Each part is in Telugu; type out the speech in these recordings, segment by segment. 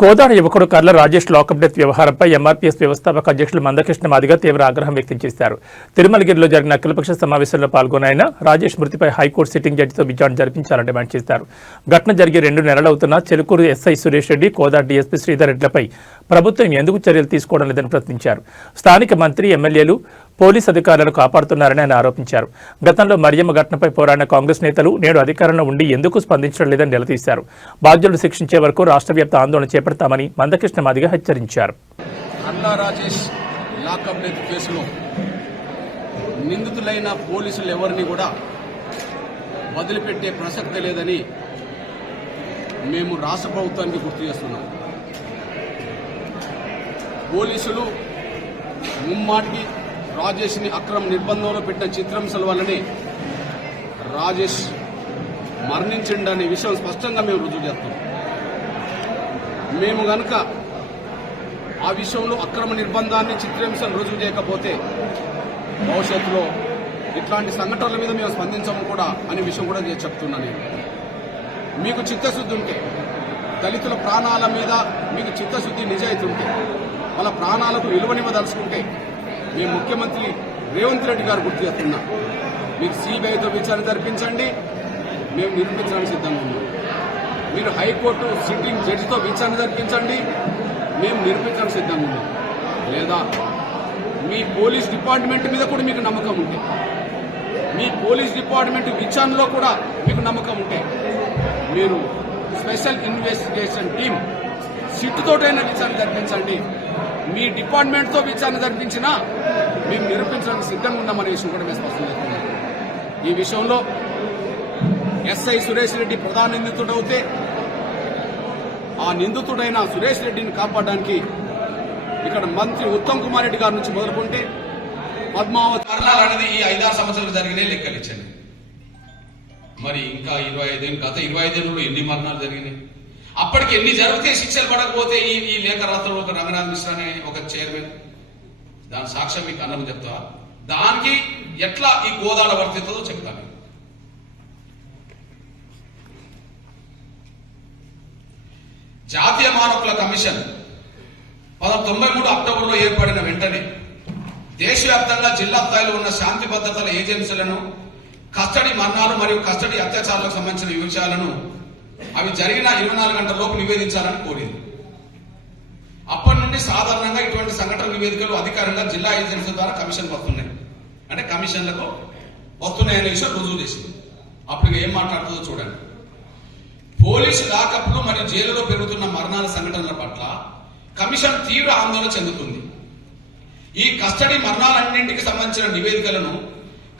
కోదాడ యువకుడు కర్ల రాజేష్ లాకప్ డెత్ వ్యవహారంపై ఎంఆర్పీఎస్ వ్యవస్థాపక అధ్యక్షులు మందకృష్ణ మాదిగ తీవ్ర ఆగ్రహం వ్యక్తం చేశారు. తిరుమలగిరిలో జరిగిన అఖిలపక్ష సమావేశంలో పాల్గొన్న ఆయన రాజేష్ మృతిపై హైకోర్టు సిట్టింగ్ జడ్జితో విచారణ జరిపించాలని డిమాండ్ చేశారు. ఘటన జరిగి 2 నెలలవుతున్నా చెలుకూరు ఎస్ఐ సురేష్ రెడ్డి, కోదాడ డీఎస్పీ శ్రీధర్ రెడ్డిలపై ప్రభుత్వం ఎందుకు చర్యలు తీసుకోవడం లేదని ప్రశ్నించారు. స్థానిక మంత్రి, ఎమ్మెల్యేలు పోలీస్ అధికారులను కాపాడుతున్నారని ఆయన ఆరోపించారు. గతంలో మరియమ్మ ఘటనపై పోరాడిన కాంగ్రెస్ నేతలు నేడు అధికారంలో ఉండి ఎందుకు స్పందించడం లేదని నిలదీశారు. బాధ్యులను శిక్షించే వరకు రాష్ట్ర వ్యాప్త ఆందోళన చేపడతామని మందకృష్ణ మాదిగ హెచ్చరించారు. కర్ల రాజేష్ లాకప్ డెత్ కేసులో నిందితులైన పోలీసులు ఎవరిని కూడా వదిలిపెట్టే ప్రసక్తి లేదని మేము రాష్ట్ర ప్రభుత్వానికి గుర్తు చేస్తున్నాం. పోలీసులు ముమ్మాటికి రాజేష్ని అక్రమ నిర్బంధంలో పెట్టిన చిత్రాంశాల వల్లనే రాజేష్ మరణించిండనే విషయం స్పష్టంగా మేము రుజువు చేస్తాం. మేము గనక ఆ విషయంలో అక్రమ నిర్బంధాన్ని చిత్రాంశాలు రుజువు చేయకపోతే భవిష్యత్తులో ఇట్లాంటి సంఘటనల మీద మేము స్పందించము కూడా అనే విషయం కూడా నేను చెప్తున్నాను. మీకు చిత్తశుద్ధి ఉంటే, దళితుల ప్రాణాల మీద మీకు చిత్తశుద్ధి నిజాయితీ ఉంటే, వాళ్ళ ప్రాణాలకు విలువనివ్వదలుచుకుంటే మేము ముఖ్యమంత్రి రేవంత్ రెడ్డి గారు గుర్తు చేస్తున్నాం. మీరు సిబిఐతో విచారణ జరిపించండి, మేము నిరూపించడానికి సిద్ధంగా ఉన్నాం. మీరు హైకోర్టు సిట్టింగ్ జడ్జితో విచారణ జరిపించండి, మేము నిరూపించడానికి సిద్ధంగా ఉన్నాం. లేదా మీ పోలీస్ డిపార్ట్మెంట్ మీద కూడా మీకు నమ్మకం ఉంటే, మీ పోలీస్ డిపార్ట్మెంట్ విచారణలో కూడా మీకు నమ్మకం ఉంటే, మీరు స్పెషల్ ఇన్వెస్టిగేషన్ టీమ్ సిట్టుతోటైనా విచారణ జరిపించండి. మీ డిపార్ట్మెంట్తో విచారణ జరిపించినా మేము నిరూపించడానికి సిద్ధంగా ఉన్నామనే విషయం కూడా మేము స్పష్టం చేస్తున్నాం. ఈ విషయంలో ఎస్ఐ సురేష్ రెడ్డి ప్రధాన నిందితుడవుతే, ఆ నిందితుడైన సురేష్ రెడ్డిని కాపాడడానికి ఇక్కడ మంత్రి ఉత్తమ్ కుమార్ రెడ్డి గారి నుంచి మొదలుకుంటే పద్మావతి మరణాలు అనేది ఈ 5-6 సంవత్సరాలు జరిగినాయి లెక్కలు ఇచ్చండి. మరి ఇంకా 25 గత 25 ఏళ్ళలో ఎన్ని మరణాలు జరిగినాయి? అప్పటికి ఎన్ని జరిగితే శిక్షలు పడకపోతే ఈ లేఖ రాత్రులు ఒక రంగనాథ్ మిశ్రా అనే ఒక చైర్మన్, దాని సాక్ష్యం మీకు అన్నకు చెప్తా. దానికి ఎట్లా ఈ గోదాడ వర్తిస్తుందో చెప్తాను. జాతీయ మానవుల కమిషన్ 1993 అక్టోబర్లో ఏర్పడిన వెంటనే దేశవ్యాప్తంగా జిల్లా స్థాయిలో ఉన్న శాంతి భద్రతల ఏజెన్సీలను కస్టడీ మరణాలు మరియు కస్టడీ అత్యాచారాలకు సంబంధించిన విషయాలను అవి జరిగిన 24 గంటల లోపు నివేదించాలని కోరింది. అప్పటి నుండి సాధారణంగా ఇటువంటి సంఘటన నివేదికలు అధికారంగా జిల్లా ఏజెన్సీ ద్వారా కమిషన్ వస్తున్నాయి, అంటే కమిషన్లకు వస్తున్నాయనే విషయం రుజువు చేసింది. అప్పుడు ఏం మాట్లాడుతుందో చూడండి. పోలీసు లాకప్లు మరియు జైలులో పెరుగుతున్న మరణాల సంఘటనల పట్ల కమిషన్ తీవ్ర ఆందోళన చెందుతుంది. ఈ కస్టడీ మరణాలన్నింటికి సంబంధించిన నివేదికలను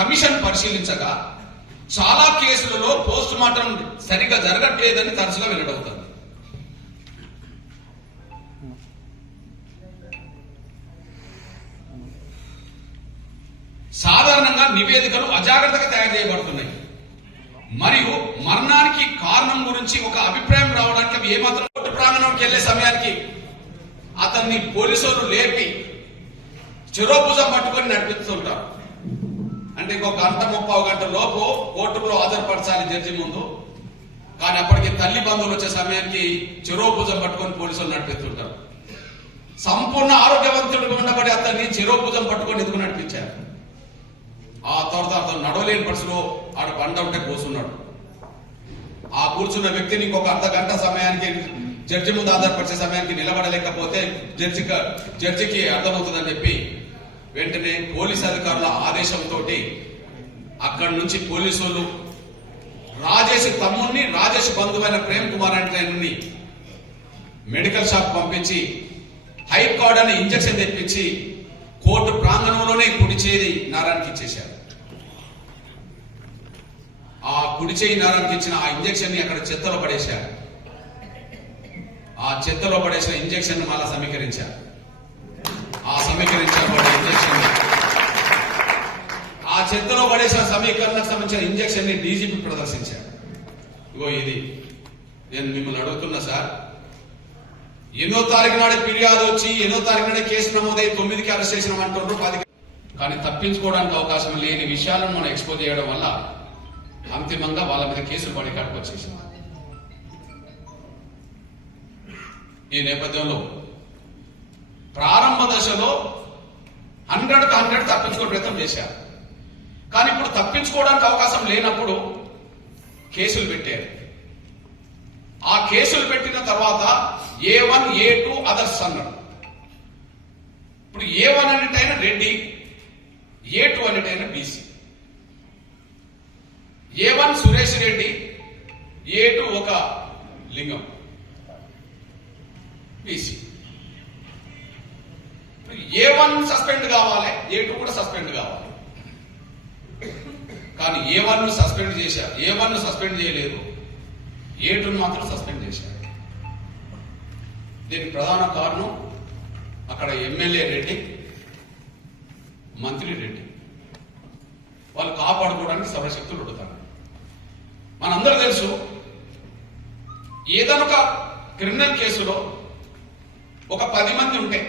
కమిషన్ పరిశీలించగా చాలా కేసులలో పోస్ట్ మార్టం సరిగ్గా జరగట్లేదని తరచుగా వెల్లడవుతుంది. సాధారణంగా నివేదికలు అజాగ్రత్తగా తయారు చేయబడుతున్నాయి మరియు మరణానికి కారణం గురించి ఒక అభిప్రాయం రావడానికి అవి ఏమాత్రం కోర్టు ప్రాంగణంకి వెళ్లే సమయానికి అతన్ని పోలీసులు లేపి చెరోభుజం పట్టుకొని నడిపిస్తుంటారు. అంటే ఇంకొక 1:30 గంట లోపు కోర్టులో హాజరుపరచాలి జడ్జి ముందు. కానీ అప్పటికి తల్లి బంధువులు వచ్చే సమయానికి చెరోభుజం పట్టుకొని పోలీసులు నడిపిస్తుంటారు. సంపూర్ణ ఆరోగ్యవంతుడిగా ఉండబడి అతన్ని చెరోభుజం పట్టుకొని ఎందుకు నడిపించారు? ఆ తర్వాత అతను నడవలేని పరిస్థితిలో ఆడ బండ ఉంటే కూర్చున్నాడు. ఆ కూర్చున్న వ్యక్తిని ఇంకొక అర్ధగంట సమయానికి జడ్జి ముందు ఆధారపరిచే సమయానికి నిలబడలేకపోతే జడ్జికి అర్థమవుతుందని చెప్పి వెంటనే పోలీస్ అధికారుల ఆదేశంతో అక్కడి నుంచి పోలీసులు రాజేష్ తమ్ముడిని, రాజేష్ బంధువైన ప్రేమ్ కుమార్ అంటే మెడికల్ షాప్ పంపించి హైకార్డ్ అనే ఇంజక్షన్ తెప్పించి కోర్టు ప్రాంగణంలోనే కుడి చేయి నరానికి ఇచ్చేశారు. ఆ కుడి చేయి నరానికి ఇచ్చిన ఆ ఇంజక్షన్ ని అక్కడ చెత్తలో పడేశారు. ఆ చెత్తలో పడేసిన ఇంజక్షన్ మళ్ళా సమీకరించారు. ఆ సమీకరించబడ్డ ఇంజక్షన్, ఆ చెత్తలో పడేసిన సమీకరణకు సంబంధించిన ఇంజక్షన్ ని డీజీపీ ప్రదర్శించారు. ఇగో ఇది నేను మిమ్మల్ని అడుగుతున్నా సార్, 8వ తారీఖు నాడే ఫిర్యాదు వచ్చి 8వ తారీఖు నాడే కేసు నమోదై 9కి అరెస్ట్ చేసిన అంటున్నారు. 10 కానీ తప్పించుకోవడానికి అవకాశం లేని విషయాలను మనం ఎక్స్పోజ్ చేయడం వల్ల అంతిమంగా వాళ్ళ మీద కేసులు పడి కట్టుకొచ్చేసింది. ఈ నేపథ్యంలో ప్రారంభ దశలో 100కు 100 తప్పించుకునే ప్రయత్నం చేశారు. కానీ ఇప్పుడు తప్పించుకోవడానికి అవకాశం లేనప్పుడు కేసులు పెట్టారు. ఆ కేసులు పెట్టిన తర్వాత A1, A2 అదర్స్ అన్నాడు. ఇప్పుడు A1 అనేటైనా రెడ్డి, A2 అనేటైనా BC. A1 Suresh Reddy, A2 ఒక లింగం బీసీ. A1 సస్పెండ్ కావాలి, A2 కూడా సస్పెండ్ కావాలి. కానీ A1 సస్పెండ్ చేశారు, A1 సస్పెండ్ చేయలేదు, A2 మాత్రం సస్పెండ్ చేశారు. దీనికి ప్రధాన కారణం అక్కడ ఎమ్మెల్యే రెడ్డి, మంత్రి రెడ్డి, వాళ్ళు కాపాడుకోవడానికి సర్వశక్తులు ఉడుతారు. మనందరూ తెలుసు, ఏదైనా ఒక క్రిమినల్ కేసులో ఒక 10 మంది ఉంటే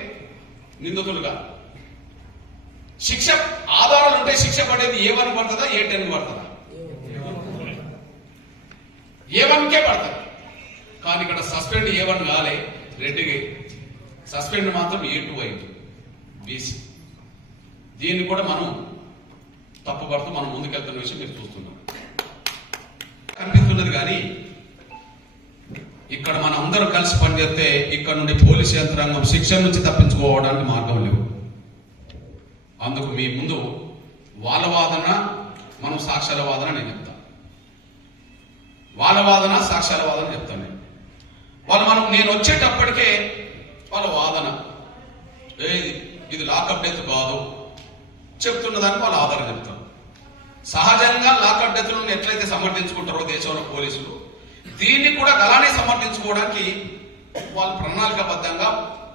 నిందితులుగా శిక్ష ఆధారాలు ఉంటే శిక్ష పడేది A1 పడుతుందా, A10 పడుతుందా? A1కే పడతారు. కానీ ఇక్కడ సస్పెండ్ A1 కాలే రెడ్డికి, సస్పెండ్ మాత్రం A2 అయింది బీసీ. దీన్ని కూడా మనం తప్పుపడుతూ మనం ముందుకెళ్తున్న విషయం మీరు చూస్తున్నాం కనిపిస్తున్నది. కానీ ఇక్కడ మనం అందరం కలిసి పనిచేస్తే ఇక్కడ నుండి పోలీసు యంత్రాంగం శిక్ష నుంచి తప్పించుకోవడానికి మార్గం లేవు. అందుకు మీ ముందు వాళ్ళ వాదన, మనం సాక్ష్యాల వాదన నేను చెప్తాను. వాళ్ళ వాదన, సాక్ష్యాల వాదన చెప్తాను నేను. నేను వచ్చేటప్పటికే వాళ్ళ వాదన ఇది లాకప్ డెత్ కాదు చెప్తున్నదానికి వాళ్ళ ఆధారం చెప్తారు. సహజంగా లాకప్ డెత్లను ఎట్లయితే సమర్థించుకుంటారో దేశంలో పోలీసులు, దీన్ని కూడా అలానే సమర్థించుకోవడానికి వాళ్ళు ప్రణాళికాబద్ధంగా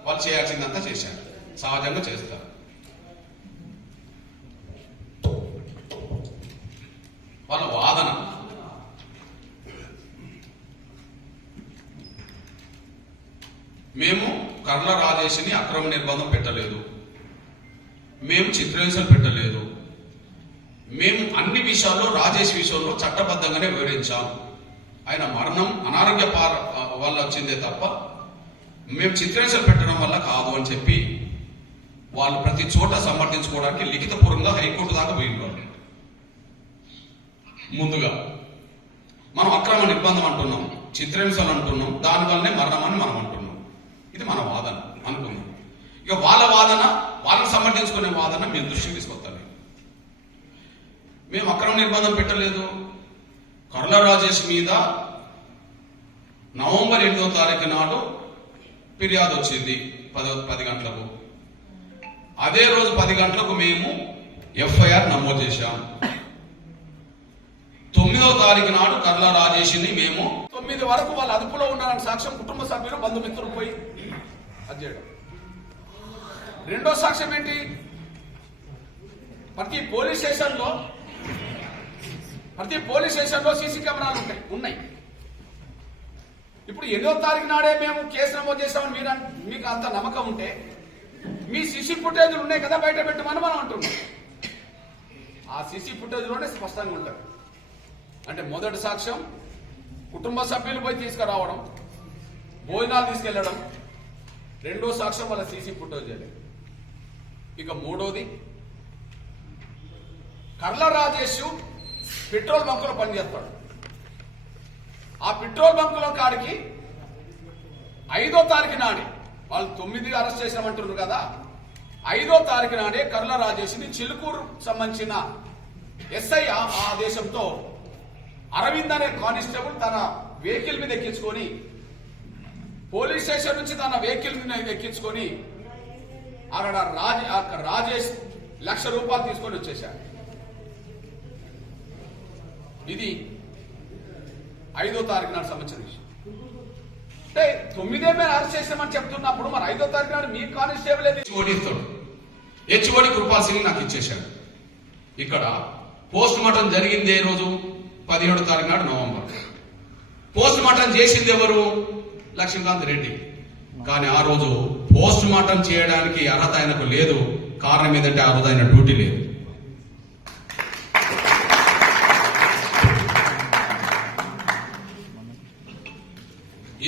వాళ్ళు చేయాల్సిందంతా చేశారు, సహజంగా చేస్తారు. వాళ్ళ వాదన మేము కర్ల రాజేష్ని అక్రమ నిర్బంధం పెట్టలేదు, మేము చిత్రహింసలు పెట్టలేదు, మేము అన్ని విషయాల్లో రాజేష్ విషయంలో చట్టబద్ధంగానే వివరించాం. ఆయన మరణం అనారోగ్య వల్ల వచ్చిందే తప్ప మేము చిత్రహింసలు పెట్టడం వల్ల కాదు అని చెప్పి వాళ్ళు ప్రతి చోట సమర్థించుకోవడానికి లిఖితపూర్వకంగా హైకోర్టు దాకా పోయినారు. ముందుగా మనం అక్రమ నిర్బంధం అంటున్నాం, చిత్రహింసలు అంటున్నాం, దానివల్లనే మరణం అని మనం అంటున్నాం. ఇది మన వాదన అనుకున్నాం. ఇక వాళ్ళ వాదన, వాళ్ళని సమర్థించుకునే వాదన మేము దృష్టికి తీసుకొస్తాం. మేము అక్రమ నిర్బంధం పెట్టలేదు. కర్ల రాజేష్ మీద నవంబర్ 8వ తారీఖు నాడు ఫిర్యాదు వచ్చింది 10 గంటలకు. అదే రోజు 10 గంటలకు మేము FIR నమోదు చేశాం. 9వ తారీఖు నాడు కర్ల రాజేష్ని మేము 9 వరకు వాళ్ళ అదుపులో ఉన్నారని సాక్ష్యం కుటుంబ సభ్యులు, బంధుమిత్రులు పోయి అది చేయడం. రెండో సాక్ష్యం ఏంటి? ప్రతి పోలీస్ స్టేషన్లో సీసీ కెమెరాలు ఉన్నాయి. ఇప్పుడు 8వ తారీఖు నాడే మేము కేసు నమోదు చేస్తామని మీకు అంత నమ్మకం ఉంటే మీ సీసీ ఫుటేజ్లు ఉన్నాయి కదా, బయట పెట్టమని మనం అంటున్నాం. ఆ సీసీ ఫుటేజ్లోనే స్పష్టంగా ఉంటుంది. అంటే మొదటి సాక్ష్యం కుటుంబ సభ్యులు పోయి తీసుకురావడం, భోజనాలు తీసుకెళ్లడం. రెండో సాక్ష్యం వాళ్ళ సీసీ ఫుటేజ్. ఇక మూడోది, కర్ల రాజేష్ పెట్రోల్ బంకులో పనిచేస్తాడు. ఆ పెట్రోల్ బంకులో కాడికి 5వ తారీఖు నాడే, వాళ్ళు 9 అరెస్ట్ చేసామంటున్నారు కదా, 5వ తారీఖు నాడే కర్ల రాజేష్ని చిలుకూరు సంబంధించిన SI ఆదేశంతో అరవింద్ అనే కానిస్టేబుల్ తన వెహికల్ మీద ఎక్కించుకొని, పోలీస్ స్టేషన్ నుంచి తన వెహికల్ మీద ఎక్కించుకొని అక్కడ రాజేష్ ₹1,00,000 తీసుకొని వచ్చేశాడు. ఇది 5వ తారీఖు నాడు సంబంధించిన విషయం. అంటే 9 మీద అరెస్ట్ చేసామని చెప్తున్నప్పుడు మరి 5వ తారీఖు నాడు మీ కానిస్టేబుల్ HOD కృపాల్ సింగ్ నాకు ఇచ్చేశాడు. ఇక్కడ పోస్ట్ మార్టం జరిగింది ఏ రోజు? 17వ తారీఖు నాడు నవంబర్. పోస్ట్ మార్టం చేసింది ఎవరు? లక్ష్మీకాంత్ రెడ్డి. కానీ ఆ రోజు పోస్ట్ మార్టం చేయడానికి అర్హత ఆయనకు లేదు. కారణం ఏంటంటే ఆ రోజు ఆయన డ్యూటీ లేదు.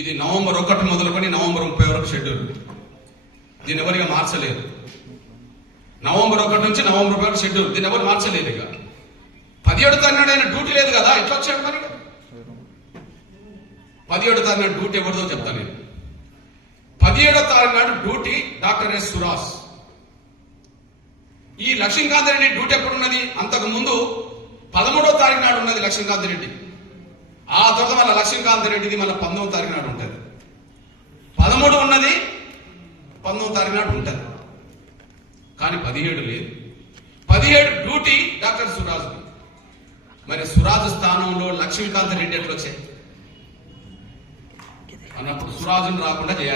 ఇది నవంబర్ 1 మొదలుకొని నవంబర్ 30 వరకు షెడ్యూల్. దీన్ని ఎవరిగా మార్చలేదు. నవంబర్ 1 నుంచి నవంబర్ 1 షెడ్యూల్. దీన్ని ఎవరు మార్చలేదు. ఇక 17 తారీఖు ఆయన డ్యూటీ లేదు కదా, ఎట్లా వచ్చాడు మరి? 17 తారీఖు నాడు డ్యూటీ ఎవరిదో చెప్తాను నేను. 17వ తారీఖు నాడు డ్యూటీ డాక్టర్ ఎస్ సురాజ్. ఈ లక్ష్మీకాంత్ రెడ్డి డ్యూటీ ఎప్పుడున్నది? అంతకు ముందు 13వ తారీఖు నాడు ఉన్నది లక్ష్మీకాంత్ రెడ్డి. ఆ తర్వాత మళ్ళీ లక్ష్మీకాంత్ రెడ్డిది మళ్ళీ 19వ తారీఖు నాడు ఉంటుంది. 13 ఉన్నది, 19వ తారీఖు నాడు ఉంటుంది. కానీ 17 లేదు. 17 డ్యూటీ డాక్టర్ సురాజ్. మరి సురాజ్ స్థానంలో లక్ష్మీకాంత్ రెడ్డి ఎట్లా వచ్చాయి అన్నప్పుడు సురాజును రాకుండా చేయాలి.